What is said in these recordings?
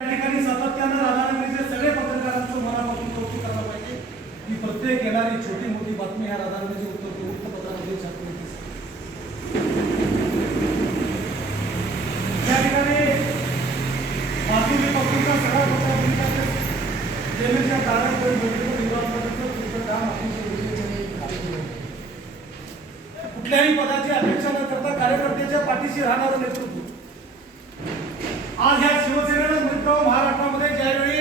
त्या ठिकाणी सातत्यानं राधानगरीचे सगळे पत्रकारांचं मनापासून कौतुक करायला पाहिजे की प्रत्येक येणारी छोटी मोठी बातमी ह्या राधानगरीच्या वृत्तपत्रामध्ये छापली होती. त्या ठिकाणी मातृभूमीपासूनचा सगळा पत्र रेल्वेच्या तारांपर्यंत तुमचं काम कुठल्याही पदाची अपेक्षा न करता कार्यकर्त्याच्या पाठीशी राहणारं नेतृत्व. आज या शिवसेनेनं मित्र महाराष्ट्रामध्ये ज्यावेळी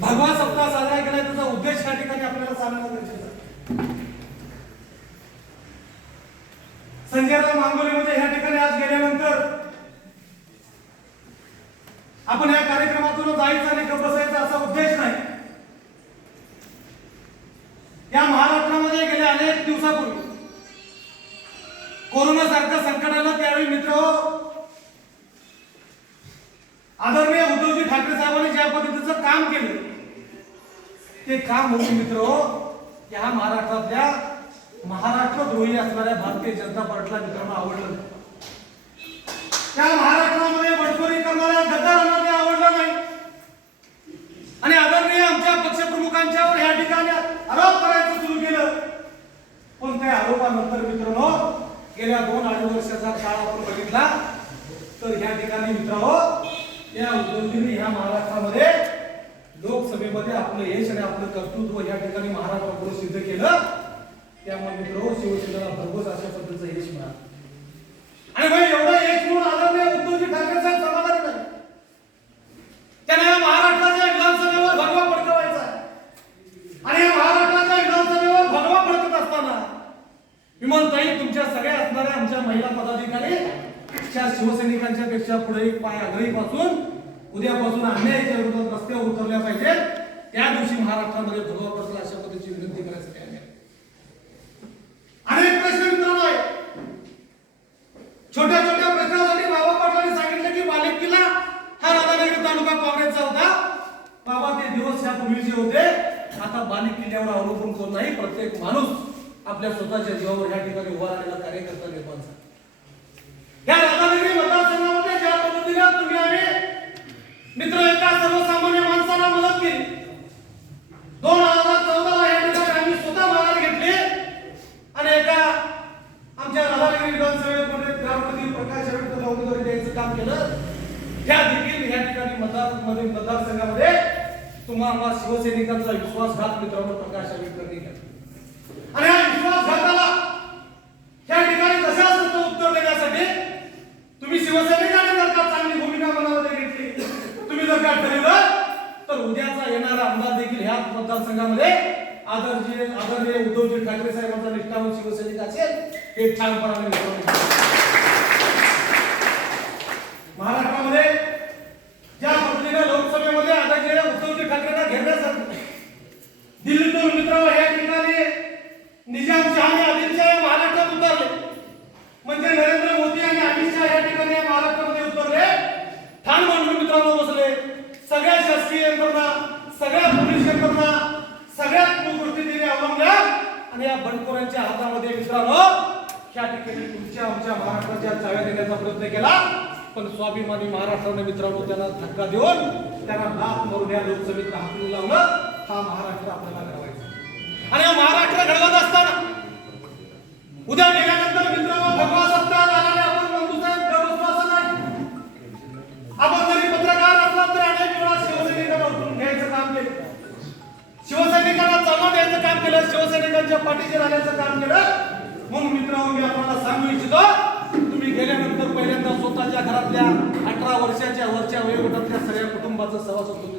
भगवा सप्ताह साजरा केला त्याचा उद्देश या ठिकाणी आपल्याला सांगणं गरजेचं आहे. संजयराव मांगोलीमध्ये या ठिकाणी आज गेल्यानंतर आपण या कार्यक्रमातून जायचं आणि गप्प बसायचं असा उद्देश नाही. या महाराष्ट्रामध्ये गेल्या अनेक दिवसापूर्वी कोरोना सारखं संकट आलं त्यावेळी मित्र आदरणीय उद्धवजी ठाकरे साहेबांनी ज्या पद्धतीचं काम केलं ते काम होते मित्र या महाराष्ट्रातल्या महाराष्ट्रद्रोही असणाऱ्या भारतीय जनता पार्टीला मित्रांनो आवडलं. त्या महाराष्ट्रामध्ये बडखोरी करणाऱ्या गद्दारांना ते आवडलं नाही आणि आदरणीय आमच्या पक्षप्रमुखांच्यावर या ठिकाणी आरोप करायचं सुरू केलं. पण त्या आरोपानंतर मित्रांनो गेल्या 2-2.5 वर्षाचा काळ आपण बघितला तर या ठिकाणी मित्रांनो या उद्धवजींनी ह्या महाराष्ट्रामध्ये लोकसभेमध्ये आपलं यश आणि आपलं कर्तृत्व या ठिकाणी महाराष्ट्रापुढे सिद्ध केलं. त्यामुळे मित्र शिवसेनेला भरघोस अशा पद्धतीचं यश मिळालं आणि भाई एवढं यश म्हणून आदरणीय उद्धवजी ठाकरे साहेब समाधानी नाही. त्यांना या महाराष्ट्राच्या विधानसभेवर भगवा फडकवायचा आहे आणि या महाराष्ट्राच्या विधानसभेवर भगवा फडकत असताना विमानताई तुमच्या सगळ्या असणाऱ्या आमच्या महिला पदाधिकारी त्या शिवसैनिकांच्या पेक्षा पुढे एक पाय आग्रहीपासून उद्यापासून अन्यायाच्या विरोधात रस्त्यावर उतरल्या पाहिजेत. त्या दिवशी महाराष्ट्रामध्ये भगवा पडला अशा पद्धतीची विनंती करायसाठी आम्ही अनेक प्रश्न मित्रांनो आहेत. छोट्या छोट्या प्रश्नासाठी बाबा पाटलांनी सांगितलं की बालेकिल्ला हा राधानगरी तालुका काँग्रेसचा होता. बाबा ते दिवस यापूर्वीचे होते. आता बालेकिल्ल्यावर अवलंबून कोण नाही. प्रत्येक माणूस आपल्या स्वतःच्या जीवावर या ठिकाणी उभा राहिलेला कार्यकर्ता निर्माण झाला. या राधानगरी मतदारसंघामध्ये ज्या पद्धतीने तुम्ही आम्ही मित्र एका सर्वसामान्य माणसाला मदत केली 2014 या ठिकाणी आम्ही स्वतः माघार घेतली आणि एका आमच्या राधानगरी विधानसभेमध्ये ग्रामपती प्रकाश आंबेडकर उमेदवारी द्यायचं काम केलं. त्या देखील या ठिकाणी मतदारसंघामध्ये तुम्हाला शिवसैनिकांचा विश्वासघात मित्रांनो प्रकाश आंबेडकरांनी केला आणि या विश्वासघाताला त्या ठिकाणी तशाच उत्तर देण्यासाठी तुम्ही शिवसैनिकांनी जर का चांगली भूमिका मनामध्ये घेतली तुम्ही जर का ठरवलं तर उद्याचा येणारा आमदार देखील ह्या मतदारसंघामध्ये आदरणीय उद्धवजी ठाकरे साहेबांचा निष्ठावान शिवसैनिक असेल हे ठामपणाने महाराष्ट्रामध्ये ज्या पद्धतीने लोकसभेमध्ये आदरणीय उद्धवजी ठाकरेंना घेण्यासाठी दिल्लीतून मित्र या ठिकाणी निजामशहाने आदिलशाह महाराष्ट्रात उतरले म्हणजे नरेंद्र मोदी आणि अमित शहा या ठिकाणी महाराष्ट्रामध्ये उतरले. ठाण मांडून मित्रांनो बसले. सगळ्या शासकीय यंत्रणा सगळ्या पोलीस यंत्रणा सगळ्यात गोष्टी तिने अवलंबल्या आणि या बंडखोरांच्या हातामध्ये मित्रांनो या ठिकाणी तुमच्या आमच्या महाराष्ट्राच्या चाव्या देण्याचा प्रयत्न केला. पण स्वाभिमानी महाराष्ट्राने मित्रांनो त्यांना धक्का देऊन त्यांना लाथ मारून या लोकसभेत हाकलून लावलं. हा महाराष्ट्र आपल्याला घडवायचा आणि हा महाराष्ट्र घडवत असताना उद्या गेल्यानंतर मित्रांनो भगवा सप्ताह झाला आपण म्हणतो साहेब नाही. आपण जरी पत्रकार असला तर अनेक वेळा शिवसैनिकांना उचलून घ्यायचं काम केलं. शिवसैनिकांना चालना द्यायचं काम केलं. शिवसैनिकांच्या पाठीशी राहण्याचं काम केलं. म्हणून मित्रांनो मी आपल्याला सांगू इच्छितो तुम्ही गेल्यानंतर पहिल्यांदा स्वतःच्या घरातल्या 18 वर्षाच्या वरच्या वयोगटातल्या सगळ्या कुटुंबाचं सभासद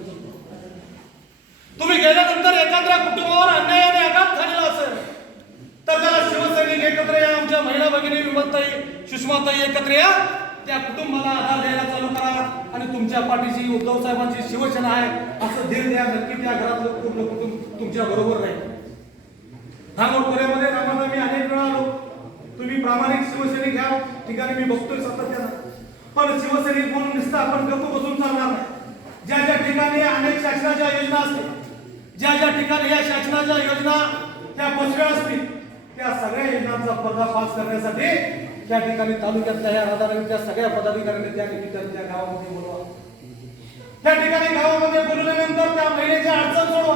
तुम्ही गेल्यानंतर एखाद्या कुटुंबावर अन्यायाने आघात झालेला असेल तर त्याला शिवसैनिक एकत्र या. आमच्या महिला भगिनी विमलताई सुषमाताई एकत्र या. त्या कुटुंबाला आधार द्यायला चालू करा आणि तुमच्या पाठीशी उद्धव साहेबांची शिवसेना आहे असं धीर द्या. नक्की त्या घरातलं पूर्ण कुटुंब तुमच्या बरोबर राहील. धामोडपुऱ्यामध्ये कामाला मी अनेक वेळा आलो. तुम्ही प्रामाणिक शिवसैनिक ह्या ठिकाणी मी बघतोय सातत्यानं. पण शिवसैनिक म्हणून नुसतं आपण गप्प बसून चालणार नाही. ज्या ज्या ठिकाणी अनेक शासनाच्या योजना असतील ज्या ज्या ठिकाणी या शासनाच्या योजना त्या बसव्या असतील त्या सगळ्या योजनांचा पर्दाफाश करण्यासाठी त्या ठिकाणी तालुक्यातल्या या राधानगरीच्या सगळ्या पदाधिकाऱ्यांनी त्या निमित्ताने त्या गावामध्ये बोलवा. त्या ठिकाणी गावामध्ये बोलवल्यानंतर त्या महिलेची अडचण सोडवा,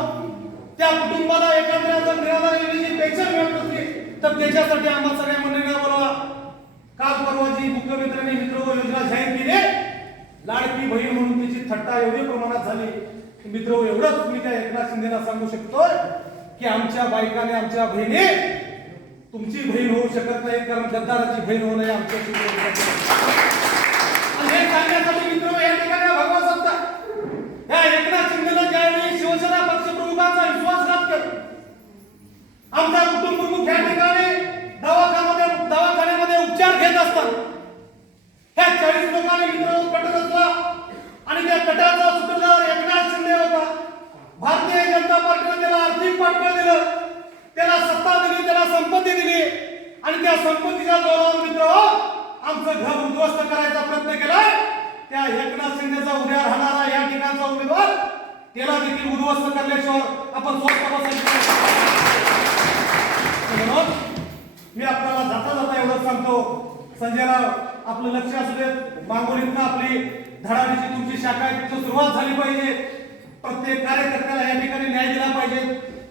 त्या कुटुंबाला एखाद्या निराधार योजनेची पेन्शन मिळत नसली तर त्याच्यासाठी आम्हा सगळ्या मंडळींना बोलवा. काल परवा जी मुख्यमंत्र्यांनी मित्र योजना जाहीर केली, लाडकी बहीण म्हणून त्याची थट्टा एवढी प्रमाणात झाली. मित्र एवढंच मी त्या एकनाथ शिंदेना सांगू शकतो की आमच्या बायकाने आमच्या बहिणी तुमची बहीण होऊ शकत नाही, कारण गद्दाराची बहीण होणं आमच्या हे सांगण्यासाठी मित्र या ठिकाणी भगवा सत्ता या एकनाथ शिंदेनं ज्यावेळी शिवसेना पक्षप्रमुखांचा विश्वासघात केला, आमचा कुटुंब प्रमुख या ठिकाणी दवाखान्यामध्ये उपचार घेत असतात, त्या 40 लोकांनी मित्र कट रचला आणि त्या कटाचा सूत्रधार एकनाथ शिंदे होता. भारतीय जनता पार्टीने त्याला आर्थिक पाठबळ दिलं, त्याला सत्ता दिली, त्याला संपत्ती दिली आणि त्या संपत्तीच्या जोरावर मित्र आमचं घर उद्ध्वस्त करायचा प्रयत्न केलाय. त्या एकनाथ शिंदेचा उद्या राहणारा या ठिकाणचा उमेदवार त्याला देखील उद्ध्वस्त करल्याशिवाय आपण स्वस्त बसायचं. म्हणून मी आपल्याला जाता जाता एवढंच सांगतो, संजयराव आपलं लक्ष असू दे, मांगोलीतनं आपली धडाडीची तुमची शाखा आहे तिथं सुरुवात झाली पाहिजे. प्रत्येक कार्यकर्त्याला या ठिकाणी न्याय दिला पाहिजे.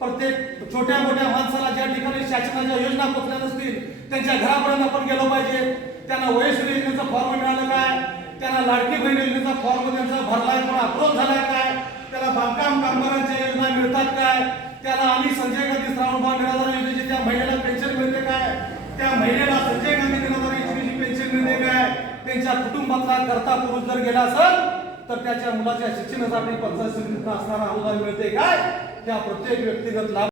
प्रत्येक छोट्या मोठ्या माणसाला ज्या ठिकाणी शासनाच्या योजना पोचल्या नसतील त्यांच्या घरापर्यंत आपण गेलो पाहिजे. त्यांना वयस्कर योजनेचा फॉर्म मिळालं काय, त्यांना लाडकी बहीण योजनेचा फॉर्म त्यांचा भरलाय पण अप्रूव्ह झालाय काय, त्याला बांधकाम कामगारांच्या योजना मिळतात काय, त्याला आम्ही संजय गांधी श्रावणबाळ निराधार योजनेची त्या महिलेला पेन्शन मिळते काय, त्या महिलेला संजय गांधी निराधार योजनेची पेन्शन मिळते काय, त्यांच्या कुटुंबातला करता पुरुष जर गेला असेल तर त्याच्या मुलाच्या शिक्षणासाठी पंचायत समितीतून असणारा अनुदान मिळते काय, त्या प्रत्येक व्यक्तिगत लाभ